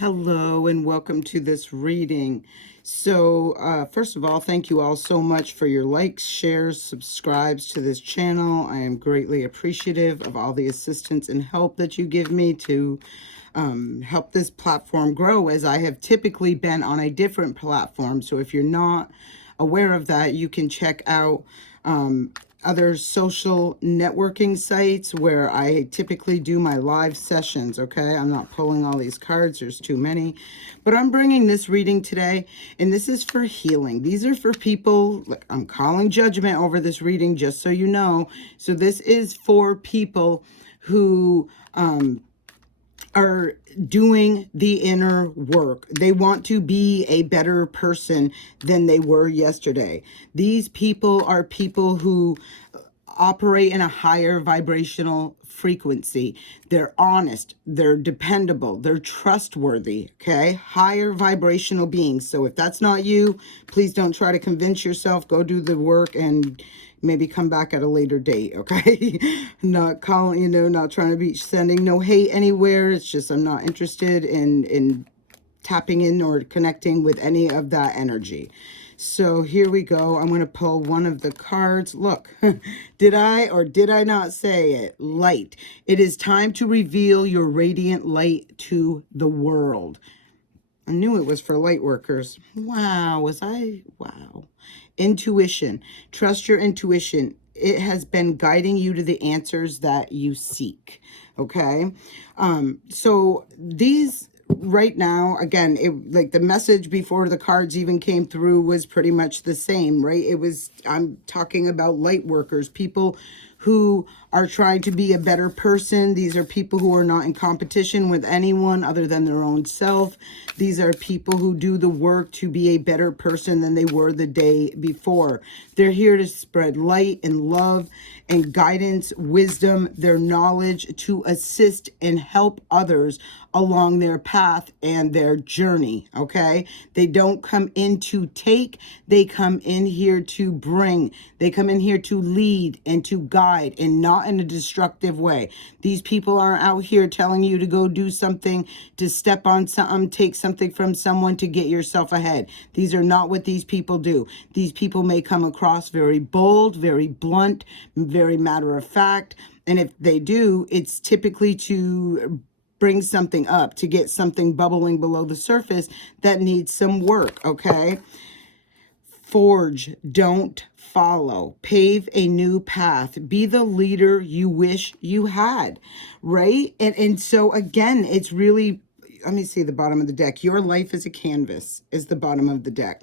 Hello and welcome to this reading. So first of all, thank you all so much for your likes, shares, subscribes to this channel. I am greatly appreciative of all the assistance and help that you give me to help this platform grow, as I have typically been on a different platform. So if you're not aware of that, you can check out other social networking sites where I typically do my live sessions, okay? I'm not pulling all these cards, there's too many. But I'm bringing this reading today, and this is for healing. These are for people, like, I'm calling judgment over this reading, just so you know. So this is for people who are doing the inner work. They want to be a better person than they were yesterday. These people are people who operate in a higher vibrational frequency. They're honest, they're dependable, they're trustworthy, okay? Higher vibrational beings. So if that's not you, please don't try to convince yourself. Go do the work and maybe come back at a later date, okay? Not calling, not trying to be sending no hate anywhere. It's just I'm not interested in tapping in or connecting with any of that energy. So here we go. I'm going to pull one of the cards. Look, did I or did I not say it? Light. It is time to reveal your radiant light to the world. I knew it was for light workers. Wow, was I? Wow. Intuition. Trust your intuition. It has been guiding you to the answers that you seek. Okay? So these right now, again, like the message before the cards even came through was pretty much the same, right? I'm talking about light workers, people who are trying to be a better person. These are people who are not in competition with anyone other than their own self. These are people who do the work to be a better person than they were the day before. They're here to spread light and love and guidance, wisdom, their knowledge, to assist and help others along their path and their journey, okay? They don't come in to take, they come in here to bring. They come in here to lead and to guide, and not in a destructive way. These people aren't out here telling you to go do something, to step on something, take something from someone to get yourself ahead. These are not what these people do. These people may come across very bold, very blunt, very matter of fact, and if they do, it's typically to bring something up, to get something bubbling below the surface that needs some work, okay? Forge, don't follow. Pave a new path. Be the leader you wish you had, right? And so again, it's really, let me see the bottom of the deck. Your life is a canvas is the bottom of the deck.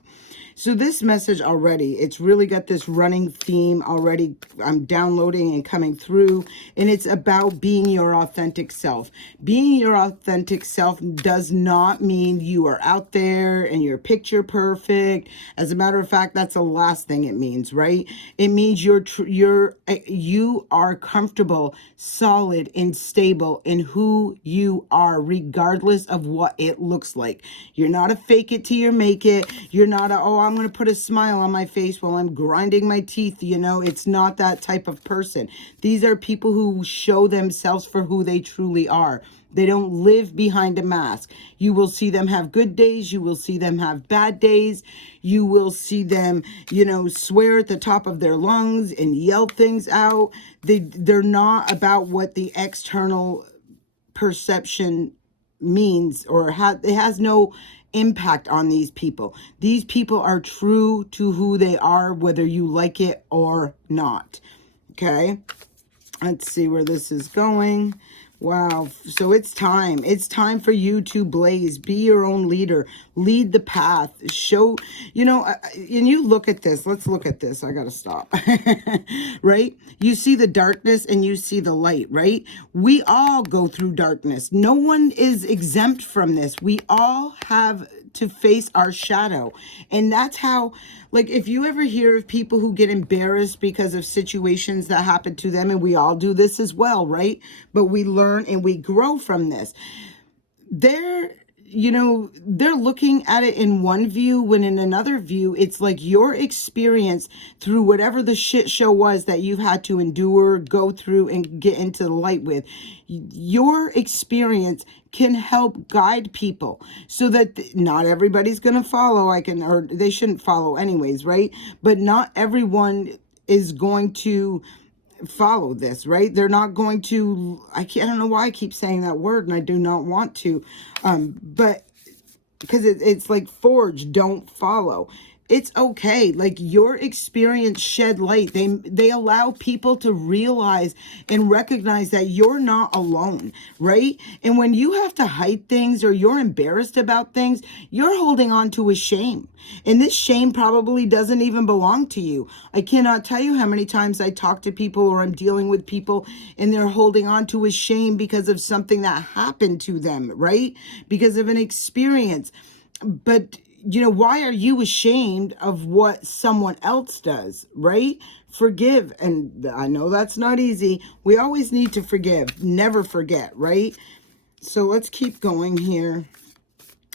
So this message already, it's really got this running theme already. I'm downloading and coming through, and it's about being your authentic self. Being your authentic self does not mean you are out there and you're picture perfect. As a matter of fact, that's the last thing it means, right? It means you are comfortable, solid, and stable in who you are, regardless of what it looks like. You're not a fake it till you make it. You're not a, oh, I'm going to put a smile on my face while I'm grinding my teeth. It's not that type of person. These are people who show themselves for who they truly are. They don't live behind a mask. You will see them have good days. You will see them have bad days. You will see them, swear at the top of their lungs and yell things out. They're not about what the external perception means, or it has no impact on these people. These people are true to who they are, whether you like it or not. Okay, let's see where this is going. Wow. So it's time. It's time for you to blaze. Be your own leader. Lead the path. Show, and you look at this. Let's look at this. I got to stop. Right? You see the darkness and you see the light, right? We all go through darkness. No one is exempt from this. We all have to face our shadow. And that's how, like, if you ever hear of people who get embarrassed because of situations that happen to them, and we all do this as well, right? But we learn and we grow from this. you know, they're looking at it in one view, when in another view, it's like your experience through whatever the shit show was that you've had to endure, go through, and get into the light with. Your experience can help guide people so that not everybody's going to follow. Or they shouldn't follow anyways, right? But not everyone is going to follow this, right? They're not going to, I don't know why I keep saying that word and I do not want to, but because it's like forge, don't follow. It's okay. Like, your experience shed light. They allow people to realize and recognize that you're not alone, right? And when you have to hide things or you're embarrassed about things, you're holding on to a shame. And this shame probably doesn't even belong to you. I cannot tell you how many times I talk to people or I'm dealing with people and they're holding on to a shame because of something that happened to them, right? Because of an experience. But, you know, why are you ashamed of what someone else does, right? Forgive. And I know that's not easy. We always need to forgive, never forget, right? So let's keep going here.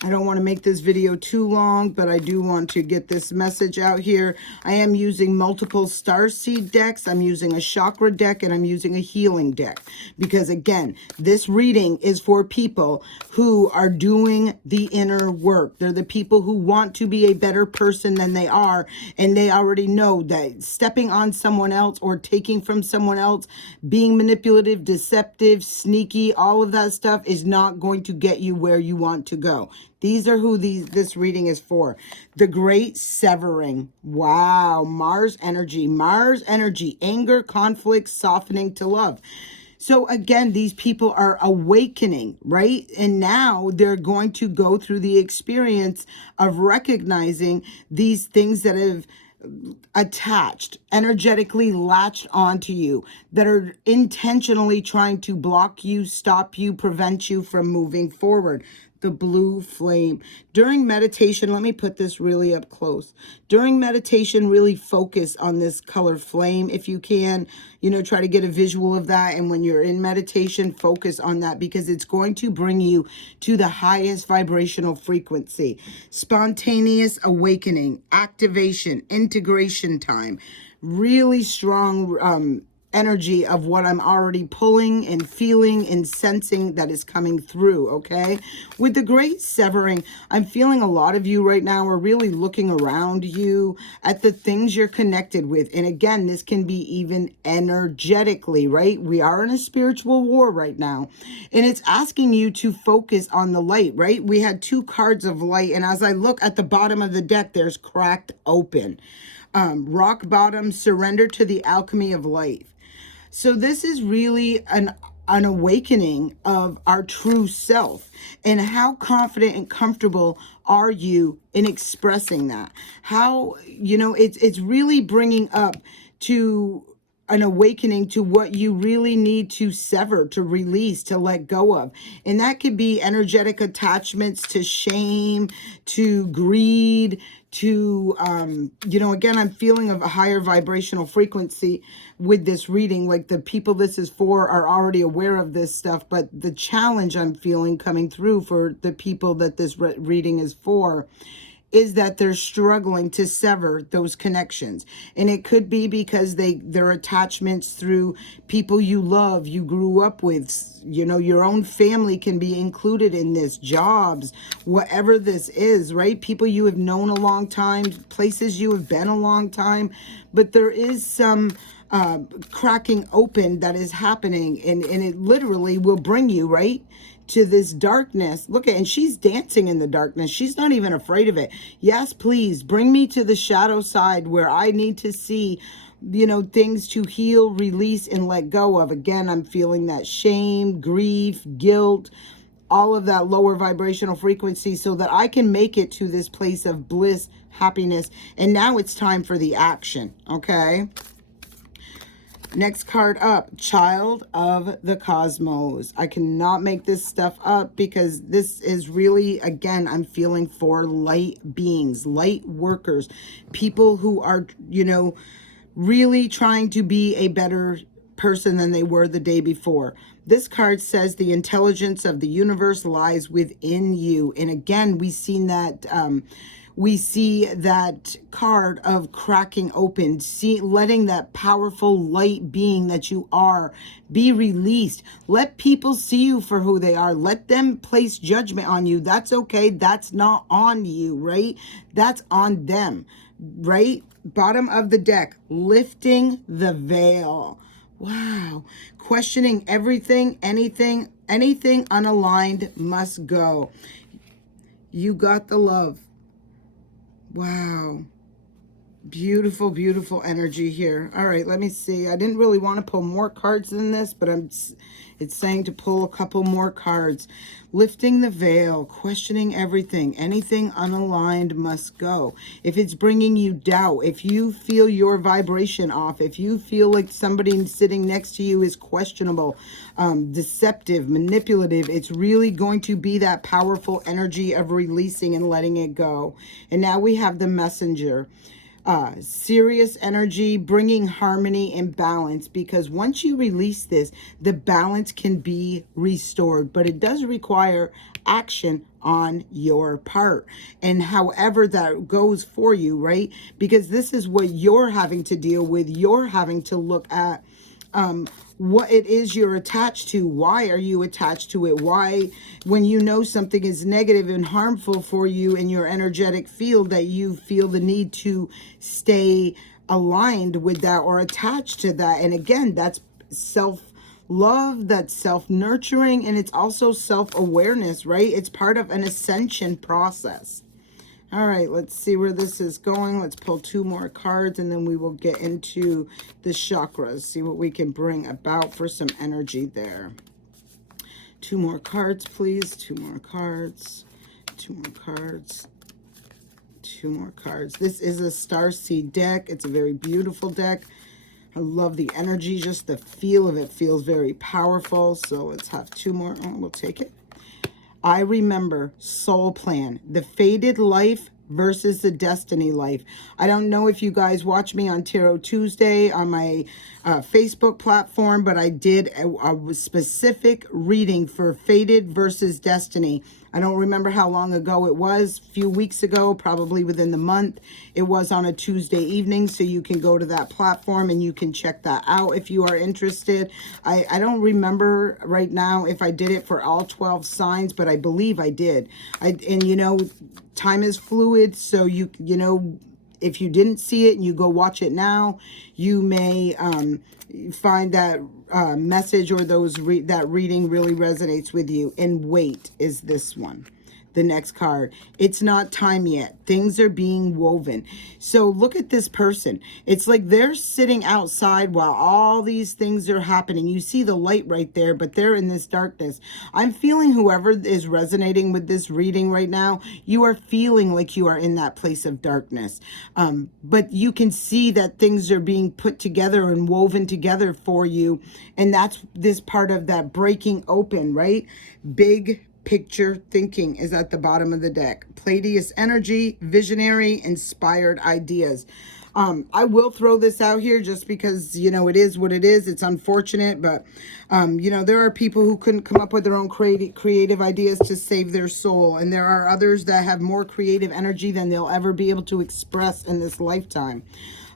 I don't want to make this video too long, but I do want to get this message out here. I am using multiple starseed decks. I'm using a chakra deck and I'm using a healing deck. Because again, this reading is for people who are doing the inner work. They're the people who want to be a better person than they are. And they already know that stepping on someone else or taking from someone else, being manipulative, deceptive, sneaky, all of that stuff is not going to get you where you want to go. These are who this reading is for. The Great Severing. Wow. Mars energy. Mars energy. Anger, conflict, softening to love. So again, these people are awakening, right? And now they're going to go through the experience of recognizing these things that have attached, energetically latched onto you, that are intentionally trying to block you, stop you, prevent you from moving forward. The blue flame. During meditation, let me put this really up close. During meditation, really focus on this color flame if you can. You know, try to get a visual of that. And when you're in meditation, focus on that because it's going to bring you to the highest vibrational frequency. Spontaneous awakening, activation, integration time. Really strong energy of what I'm already pulling and feeling and sensing that is coming through, okay? With the Great Severing, I'm feeling a lot of you right now are really looking around you at the things you're connected with. And again, this can be even energetically, right? We are in a spiritual war right now. And it's asking you to focus on the light, right? We had 2 cards of light. And as I look at the bottom of the deck, there's cracked open. Rock bottom, surrender to the alchemy of life. So this is really an awakening of our true self. And how confident and comfortable are you in expressing that? How, you know, it's really bringing up to an awakening to what you really need to sever, to release, to let go of. And that could be energetic attachments to shame, to greed, to, you know, again, I'm feeling of a higher vibrational frequency with this reading. Like the people this is for are already aware of this stuff, but the challenge I'm feeling coming through for the people that this reading is for is that they're struggling to sever those connections. And it could be because their attachments through people you love, you grew up with, you know, your own family can be included in this, jobs, whatever this is, right? People you have known a long time, places you have been a long time, but there is some cracking open that is happening, and it literally will bring you right to this darkness. Look at, and she's dancing in the darkness. She's not even afraid of it. Yes, please bring me to the shadow side where I need to see, you know, things to heal, release, and let go of. Again, I'm feeling that shame, grief, guilt, all of that lower vibrational frequency so that I can make it to this place of bliss, happiness. And now it's time for the action, okay? Next card up, Child of the Cosmos. I cannot make this stuff up because this is really, again, I'm feeling for light beings, light workers, people who are, you know, really trying to be a better person than they were the day before. This card says the intelligence of the universe lies within you. And again, we see that card of cracking open, letting that powerful light being that you are be released. Let people see you for who they are. Let them place judgment on you. That's okay. That's not on you, right? That's on them, right? Bottom of the deck, lifting the veil. Wow. Questioning everything, anything unaligned must go. You got the love. Wow. Beautiful, beautiful energy here. All right, let me see. I didn't really want to pull more cards than this, but it's saying to pull a couple more cards. Lifting the veil, questioning everything. Anything unaligned must go. If it's bringing you doubt, if you feel your vibration off, if you feel like somebody sitting next to you is questionable, deceptive, manipulative, it's really going to be that powerful energy of releasing and letting it go. And now we have the messenger. Serious energy, bringing harmony and balance, because once you release this, the balance can be restored, but it does require action on your part, and however that goes for you, right? Because this is what you're having to deal with. You're having to look at what it is you're attached to. Why are you attached to it? Why, when you know something is negative and harmful for you in your energetic field, that you feel the need to stay aligned with that or attached to that. And again, that's self-love, that's self-nurturing, and it's also self-awareness, right? It's part of an ascension process. All right, let's see where this is going. Let's pull two more cards, and then we will get into the chakras, see what we can bring about for some energy there. Two more cards, please. Two more cards. Two more cards. Two more cards. This is a starseed deck. It's a very beautiful deck. I love the energy. Just the feel of it feels very powerful. So let's have two more. Oh, we'll take it. I remember soul plan, the fated life versus the destiny life. I don't know if you guys watch me on Tarot Tuesday on my Facebook platform, but I did a specific reading for fated versus destiny. I don't remember how long ago it was, a few weeks ago, probably within the month. It was on a Tuesday evening, so you can go to that platform and you can check that out if you are interested. I don't remember right now if I did it for all 12 signs, but I believe I did. And you know, time is fluid, so you know, if you didn't see it and you go watch it now, you may find that message or that reading really resonates with you. And wait is this one. The next card. It's not time yet. Things are being woven. So look at this person. It's like they're sitting outside while all these things are happening. You see the light right there, but they're in this darkness. I'm feeling whoever is resonating with this reading right now, you are feeling like you are in that place of darkness. But you can see that things are being put together and woven together for you. And that's this part of that breaking open, right? Big picture thinking is at the bottom of the deck. Pleiadian energy, visionary, inspired ideas. I will throw this out here just because, you know, it is what it is. It's unfortunate, but, you know, there are people who couldn't come up with their own creative ideas to save their soul. And there are others that have more creative energy than they'll ever be able to express in this lifetime.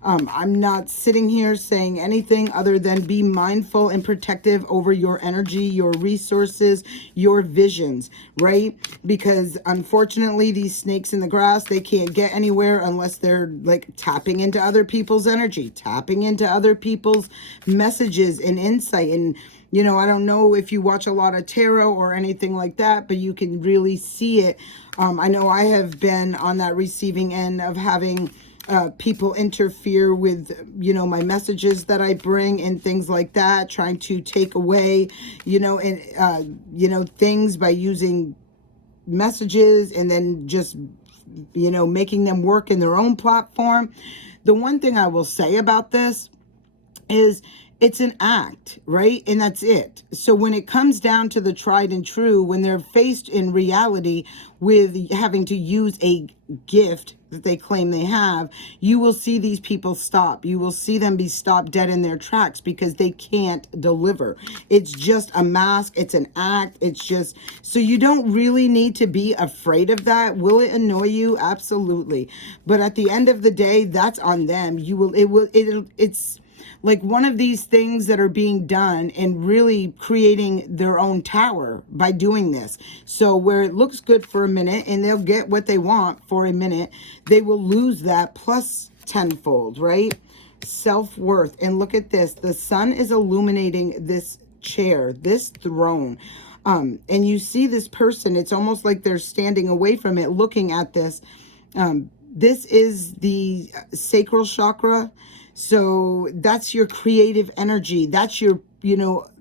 I'm not sitting here saying anything other than be mindful and protective over your energy, your resources, your visions, right? Because unfortunately, these snakes in the grass, they can't get anywhere unless they're like tapping into other people's energy, tapping into other people's messages and insight. And, you know, I don't know if you watch a lot of tarot or anything like that, but you can really see it. I know I have been on that receiving end of having people interfere with, you know, my messages that I bring and things like that, trying to take away, you know, and, you know, things by using messages and then just, you know, making them work in their own platform. The one thing I will say about this is It's an act, right? And that's it. So when it comes down to the tried and true, when they're faced in reality with having to use a gift that they claim they have, you will see these people stop. You will see them be stopped dead in their tracks because they can't deliver. It's just a mask. It's an act. It's just, so you don't really need to be afraid of that. Will it annoy you? Absolutely. But at the end of the day, that's on them. It's like one of these things that are being done and really creating their own tower by doing this. So where it looks good for a minute and they'll get what they want for a minute, they will lose that plus tenfold, right? Self-worth. And look at this. The sun is illuminating this chair, this throne. And you see this person, it's almost like they're standing away from it, looking at this. This is the sacral chakra. So that's your creative energy. That's your,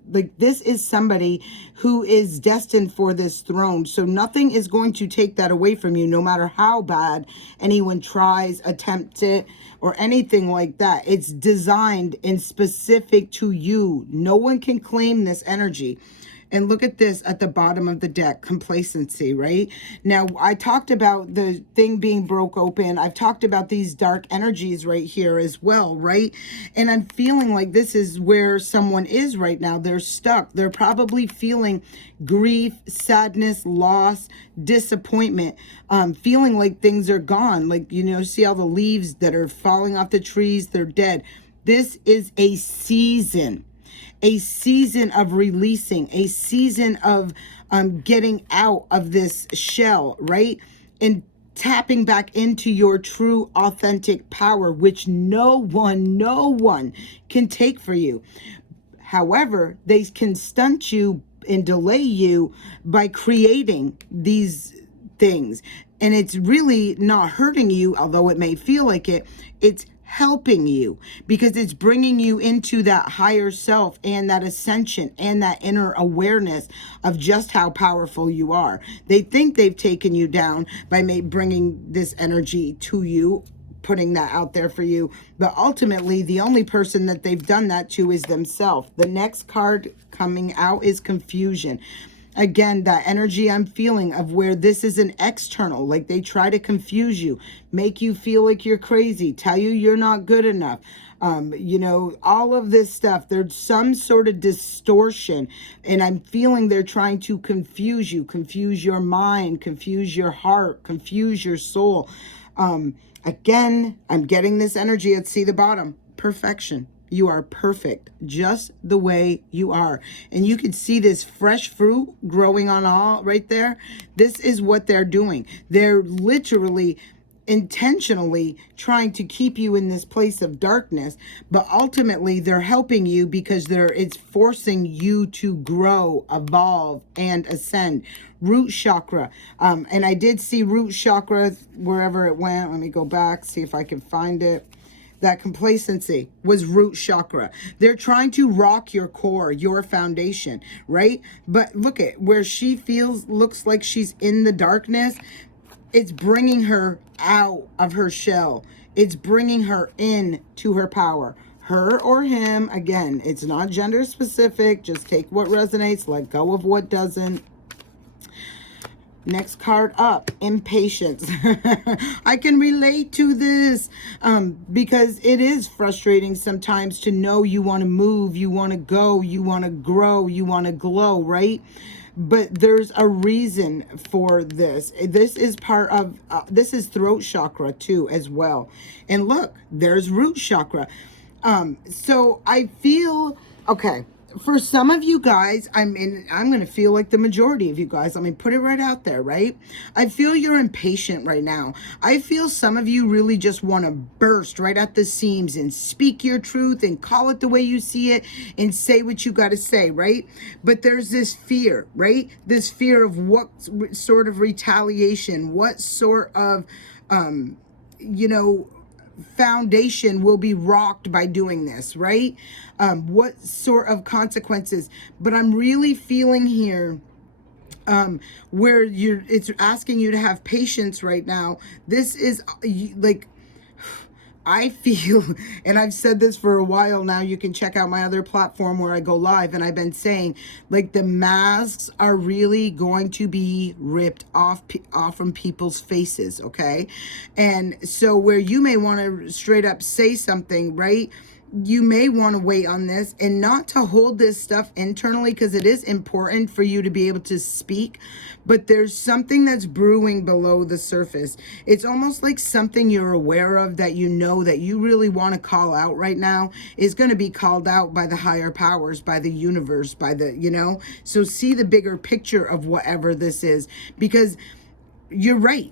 like this is somebody who is destined for this throne. So nothing is going to take that away from you, no matter how bad anyone tries, attempts it, or anything like that. It's designed and specific to you. No one can claim this energy. And look at this at the bottom of the deck, complacency, right? Now, I talked about the thing being broke open. I've talked about these dark energies right here as well, right? And I'm feeling like this is where someone is right now. They're stuck. They're probably feeling grief, sadness, loss, disappointment, feeling like things are gone. Like, see all the leaves that are falling off the trees, they're dead. This is a season of releasing, a season of getting out of this shell, right? And tapping back into your true authentic power, which no one can take for you. However, they can stunt you and delay you by creating these things. And it's really not hurting you, although it may feel like it. It's helping you because it's bringing you into that higher self and that ascension and that inner awareness of just how powerful you are. They think they've taken you down by bringing this energy to you, putting that out there for you, but ultimately the only person that they've done that to is themselves. The next card coming out is confusion. Again, that energy I'm feeling of where this is an external, like they try to confuse you, make you feel like you're crazy, tell you you're not good enough. All of this stuff, there's some sort of distortion, and I'm feeling they're trying to confuse you, confuse your mind, confuse your heart, confuse your soul. Again, I'm getting this energy at see the bottom, perfection. You are perfect just the way you are. And you can see this fresh fruit growing on all right there. This is what they're doing. They're literally intentionally trying to keep you in this place of darkness, but ultimately they're helping you because it's forcing you to grow, evolve, and ascend. Root chakra. And I did see root chakra wherever it went. Let me go back, see if I can find it. That complacency was root chakra. They're trying to rock your core, your foundation, right? But look at where she looks like she's in the darkness. It's bringing her out of her shell. It's bringing her in to her power. Her or him, again, it's not gender specific. Just take what resonates, let go of what doesn't. Next card up, impatience. I can relate to this because it is frustrating sometimes to know you want to move, you want to go, you want to grow, you want to glow, right? But there's a reason for this. This is part of, this is throat chakra too as well. And look, there's root chakra. So I feel, okay, for some of you guys, I'm going to feel like the majority of you guys, put it right out there, right? I feel you're impatient right now. I feel some of you really just want to burst right at the seams and speak your truth and call it the way you see it and say what you got to say, right? But there's this fear, right? This fear of what sort of retaliation, what sort of, foundation will be rocked by doing this, right? What sort of consequences? But I'm really feeling here where it's asking you to have patience right now. This is like I feel, and I've said this for a while now, you can check out my other platform where I go live, and I've been saying, like, the masks are really going to be ripped off from people's faces, okay? And so where you may want to straight up say something, right? You may want to wait on this and not to hold this stuff internally, because it is important for you to be able to speak, but there's something that's brewing below the surface. It's almost like something you're aware of that you know that you really want to call out right now is going to be called out by the higher powers, by the universe, by the, so see the bigger picture of whatever this is, because you're right.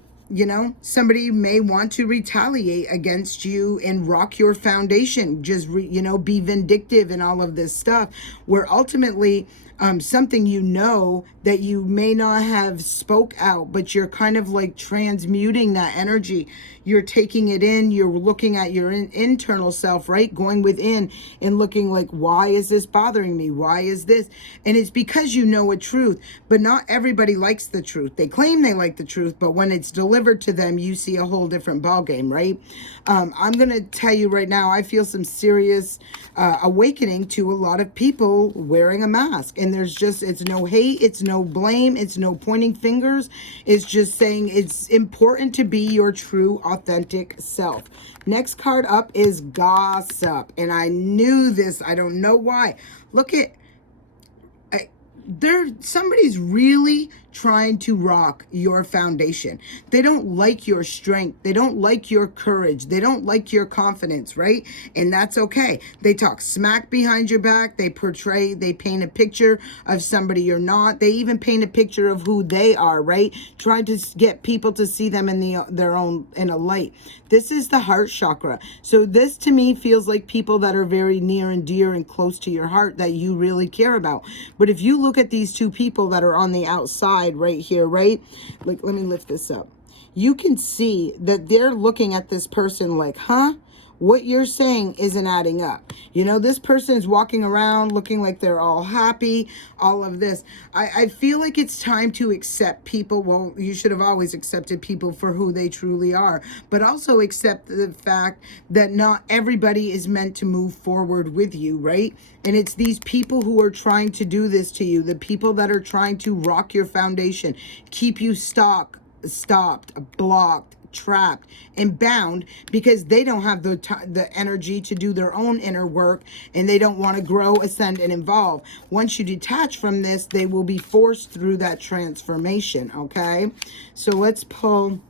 Somebody may want to retaliate against you and rock your foundation, just, be vindictive and all of this stuff, where ultimately something that you may not have spoke out, but you're kind of like transmuting that energy. You're taking it in, you're looking at your internal self, right? Going within and looking like, why is this bothering me? Why is this? And it's because you know a truth, but not everybody likes the truth. They claim they like the truth, but when it's delivered to them, you see a whole different ballgame, right? I'm going to tell you right now, I feel some serious awakening to a lot of people wearing a mask. And it's no hate, it's no blame, it's no pointing fingers. It's just saying it's important to be your true, authentic self. Next card up is gossip. And I knew this. I don't know why. Look at, somebody's really trying to rock your foundation. They don't like your strength. They don't like your courage. They don't like your confidence, right? And that's okay. They talk smack behind your back. They paint a picture of somebody you're not. They even paint a picture of who they are, right? Trying to get people to see them in a light. This is the heart chakra. So this to me feels like people that are very near and dear and close to your heart that you really care about. But if you look at these two people that are on the outside right here, right? Like, let me lift this up. You can see that they're looking at this person like, huh? What you're saying isn't adding up. This person is walking around looking like they're all happy, all of this. I feel like it's time to accept people. Well, you should have always accepted people for who they truly are, but also accept the fact that not everybody is meant to move forward with you, right? And it's these people who are trying to do this to you, the people that are trying to rock your foundation, keep you stopped, blocked, trapped, and bound, because they don't have the energy to do their own inner work, and they don't want to grow, ascend, and evolve. Once you detach from this, they will be forced through that transformation, okay? So let's pull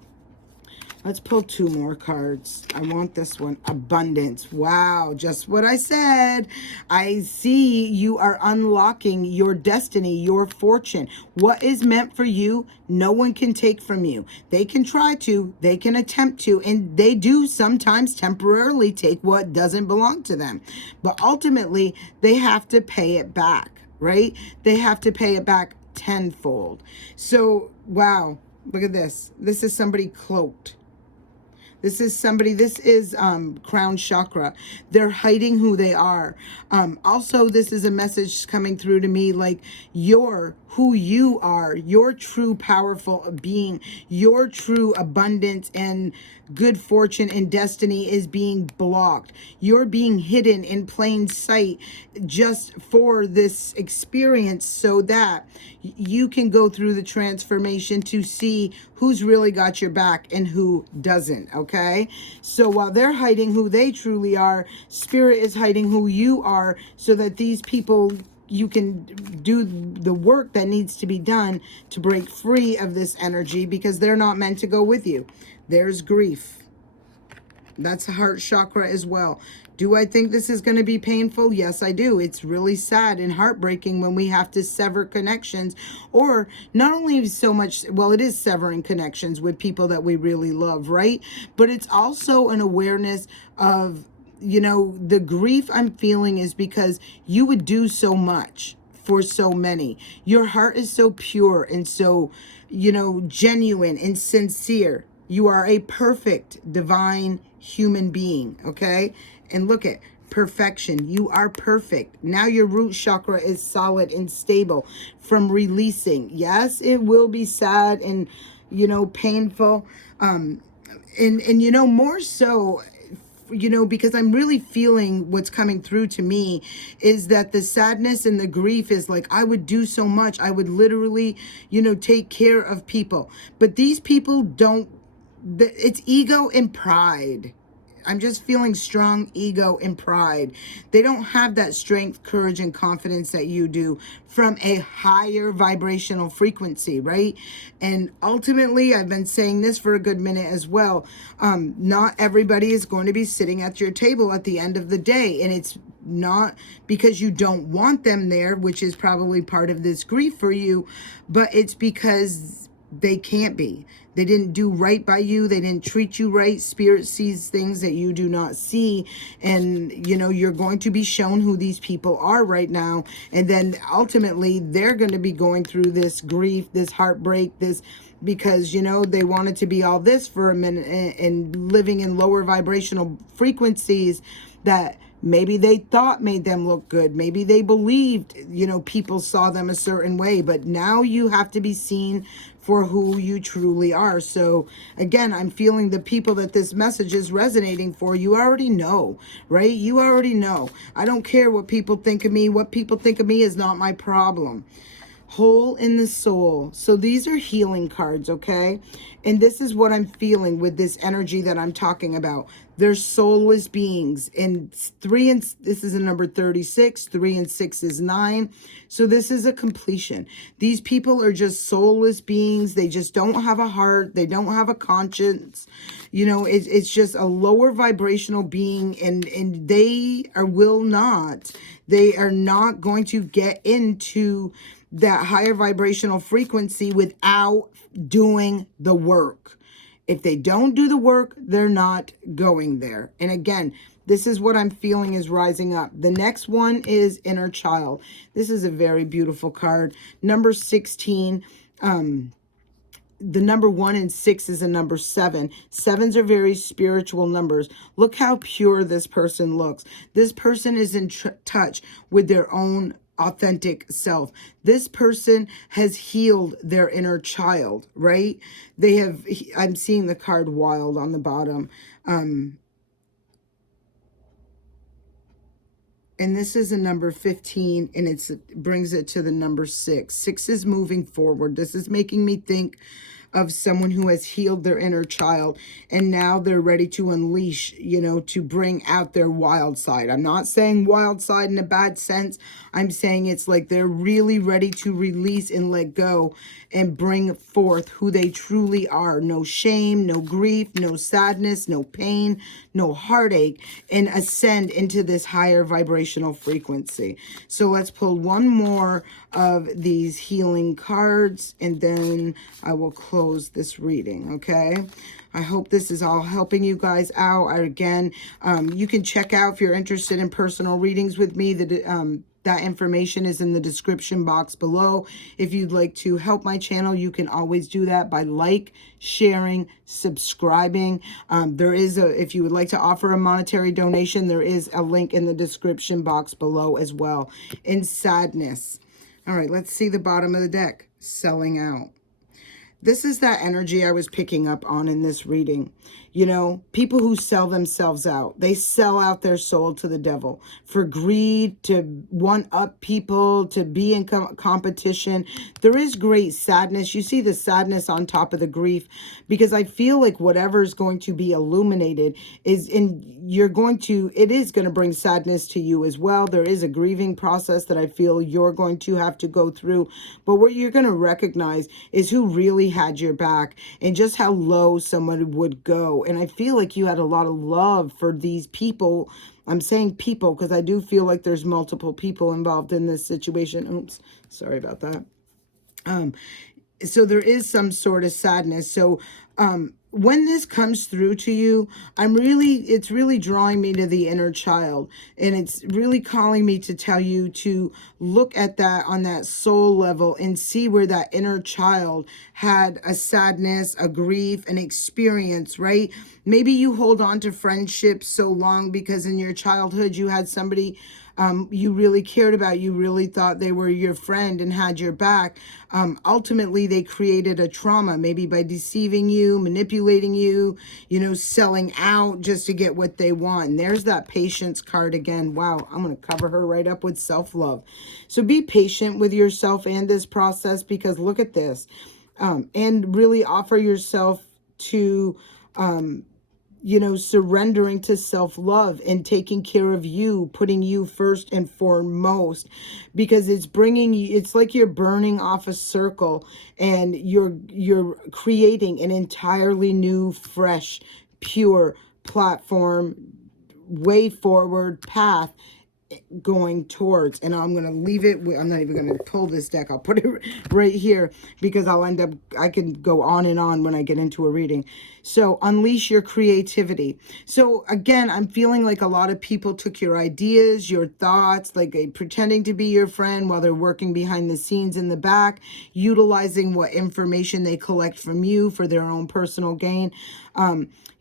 two more cards. I want this one. Abundance. Wow, just what I said. I see you are unlocking your destiny, your fortune. What is meant for you, no one can take from you. They can try to, they can attempt to, and they do sometimes temporarily take what doesn't belong to them. But ultimately, they have to pay it back, right? They have to pay it back tenfold. So, wow, look at this. This is somebody cloaked. This is crown chakra. They're hiding who they are. Also, this is a message coming through to me like who you are, your true powerful being, your true abundance and good fortune and destiny is being blocked. You're being hidden in plain sight just for this experience so that you can go through the transformation to see who's really got your back and who doesn't, okay? So while they're hiding who they truly are, Spirit is hiding who you are so that these people, you can do the work that needs to be done to break free of this energy, because they're not meant to go with you. There's grief. That's the heart chakra as well. Do I think this is going to be painful? Yes, I do. It's really sad and heartbreaking when we have to sever connections, or not only so much, well, it is severing connections with people that we really love, right? But it's also an awareness of, the grief I'm feeling is because you would do so much for so many. Your heart is so pure and so, genuine and sincere. You are a perfect divine human being, okay? And look at perfection. You are perfect. Now your root chakra is solid and stable from releasing. Yes, it will be sad and, painful. And more so, because I'm really feeling what's coming through to me is that the sadness and the grief is like, I would do so much. I would literally, take care of people. But these people don't, it's ego and pride. I'm just feeling strong ego and pride. They don't have that strength, courage, and confidence that you do from a higher vibrational frequency, right? And ultimately, I've been saying this for a good minute as well. Not everybody is going to be sitting at your table at the end of the day. And it's not because you don't want them there, which is probably part of this grief for you, but it's because they can't be. They didn't do right by you. They didn't treat you right. Spirit sees things that you do not see. And, you're going to be shown who these people are right now. And then ultimately, they're going to be going through this grief, this heartbreak, because, they wanted to be all this for a minute and living in lower vibrational frequencies that maybe they thought made them look good. Maybe they believed, people saw them a certain way. But now you have to be seen for who you truly are. So again, I'm feeling the people that this message is resonating for, you already know, right? You already know. I don't care what people think of me. What people think of me is not my problem. Hole in the soul. So these are healing cards, okay? And this is what I'm feeling with this energy that I'm talking about. They're soulless beings. And this is a number 36. 3 and 6 is 9. So this is a completion. These people are just soulless beings. They just don't have a heart. They don't have a conscience. It's just a lower vibrational being, and they are not going to get into that higher vibrational frequency without doing the work. If they don't do the work, they're not going there. And again, this is what I'm feeling is rising up. The next one is inner child. This is a very beautiful card. Number 16. The number 1 and 6 is a number 7. Sevens are very spiritual numbers. Look how pure this person looks. This person is in touch with their own authentic self. This person has healed their inner child, right? I'm seeing the card wild on the bottom. And this is a number 15, and it brings it to the number 6. 6 is moving forward. This is making me think of someone who has healed their inner child, and now they're ready to unleash, to bring out their wild side. I'm not saying wild side in a bad sense. I'm saying it's like they're really ready to release and let go and bring forth who they truly are. No shame, no grief, no sadness, no pain, no heartache, and ascend into this higher vibrational frequency. So let's pull one more of these healing cards, and then I will close this reading, okay? I hope this is all helping you guys out. Again, you can check out if you're interested in personal readings with me. That information is in the description box below. If you'd like to help my channel, you can always do that by sharing, subscribing. If you would like to offer a monetary donation, there is a link in the description box below as well. In sadness. All right, let's see the bottom of the deck. Selling out. This is that energy I was picking up on in this reading. People who sell themselves out. They sell out their soul to the devil for greed, to one-up people, to be in competition. There is great sadness. You see the sadness on top of the grief, because I feel like whatever is going to be illuminated it is going to bring sadness to you as well. There is a grieving process that I feel you're going to have to go through. But what you're going to recognize is who really had your back and just how low someone would go. And I feel like you had a lot of love for these people. I'm saying people because I do feel like there's multiple people involved in this situation. Oops, sorry about that. So there is some sort of sadness. So when this comes through to you, it's really drawing me to the inner child, and it's really calling me to tell you to look at that on that soul level and see where that inner child had a sadness, a grief, an experience, right? Maybe you hold on to friendships so long because in your childhood you had somebody you really cared about, you really thought they were your friend and had your back. Ultimately, they created a trauma, maybe by deceiving you, manipulating you, selling out just to get what they want. And there's that patience card again. Wow, I'm going to cover her right up with self-love. So be patient with yourself and this process, because look at this. And really offer yourself to, surrendering to self-love and taking care of you, putting you first and foremost, because it's bringing you, it's like you're burning off a circle and you're creating an entirely new, fresh, pure platform, way forward path going towards. And I'm going to leave it, I'm not even going to pull this deck, I'll put it right here, because I can go on and on when I get into a reading. So unleash your creativity. So again, I'm feeling like a lot of people took your ideas, your thoughts, like pretending to be your friend while they're working behind the scenes in the back, utilizing what information they collect from you for their own personal gain.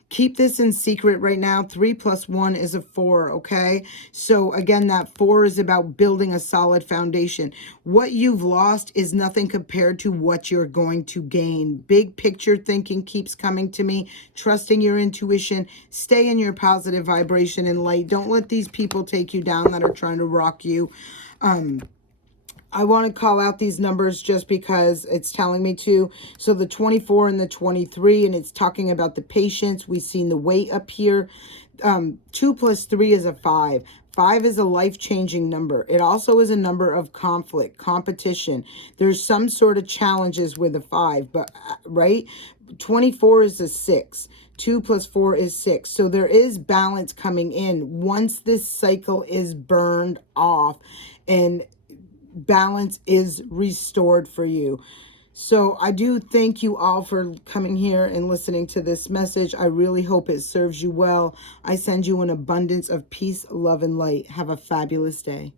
Keep this in secret right now. 3 + 1 is a 4, okay? So again, that 4 is about building a solid foundation. What you've lost is nothing compared to what you're going to gain. Big picture thinking keeps coming to me. Trusting your intuition. Stay in your positive vibration and light. Don't let these people take you down that are trying to rock you. I want to call out these numbers just because it's telling me to. So the 24 and the 23, and it's talking about the patience. We've seen the weight up here. 2 + 3 is a 5. 5 is a life-changing number. It also is a number of conflict, competition. There's some sort of challenges with a 5, but right? 24 is a 6. 2 + 4 is 6. So there is balance coming in once this cycle is burned off and balance is restored for you. So I do thank you all for coming here and listening to this message. I really hope it serves you well. I send you an abundance of peace, love, and light. Have a fabulous day.